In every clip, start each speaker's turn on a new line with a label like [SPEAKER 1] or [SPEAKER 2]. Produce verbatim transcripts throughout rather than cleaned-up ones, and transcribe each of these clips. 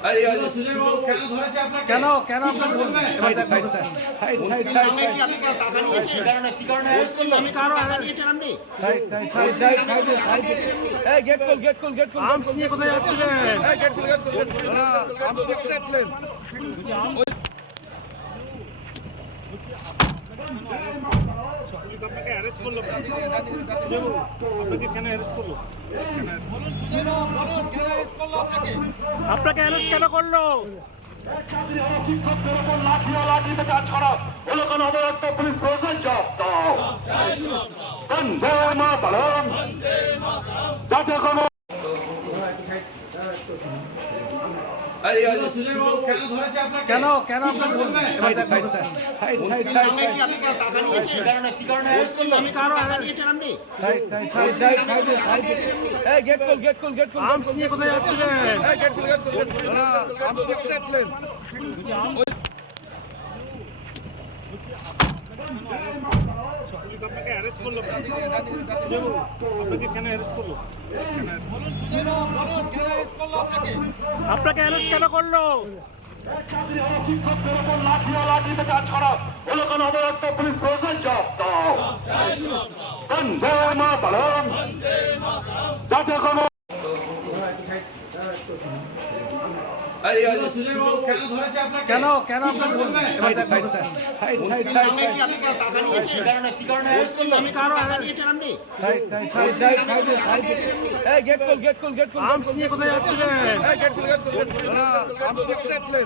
[SPEAKER 1] কেন কেন আপনার আর্মস নিয়ে কোথায় যাচ্ছিলেন? আপনাকে অ্যারেস্ট করলো, আপনাকে কেন অ্যারেস্ট করলো? আপনাকে অ্যারেস্ট কেন করলো?
[SPEAKER 2] শিক্ষকদের উপর লাঠি ও লাঠিতে কাজ করা হলো কেন অবরুদ্ধ পুলিশ প্রশাসন জব্দ। বন্দে মাতরম। যাতে কোনো
[SPEAKER 1] কেন কেন আপনার আর্মস নিয়ে কোথায় যাচ্ছিলেন? আপনাকে অ্যারেস্ট করলো, আপনাকে কেন অ্যারেস্ট করলো? আপনাকে অ্যারেস্ট কেন করলো?
[SPEAKER 2] শিক্ষকদের উপর লাঠি ও লাঠিতে কাজ করা হলো কেন অবরুদ্ধ পুলিশ প্রশাসন জব্দ। বন্দে মাতরম। যাতে কোনো
[SPEAKER 1] কেন কেন আপনার আর্মস নিয়ে কোথায় যাচ্ছিলেন?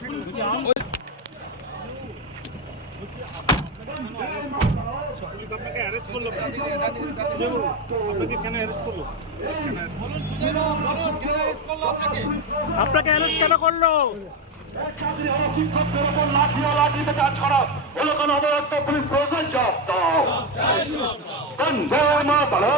[SPEAKER 1] আপনাকে অ্যারেস্ট করলো, আপনাকে কেন অ্যারেস্ট করলো? আপনাকে অ্যারেস্ট কেন করলো?
[SPEAKER 2] শিক্ষকদের উপর লাঠি ও লাঠিতে কাজ করা হলো কেন অবরুদ্ধ পুলিশ প্রশাসন জব্দ। বন্দে মাতরম।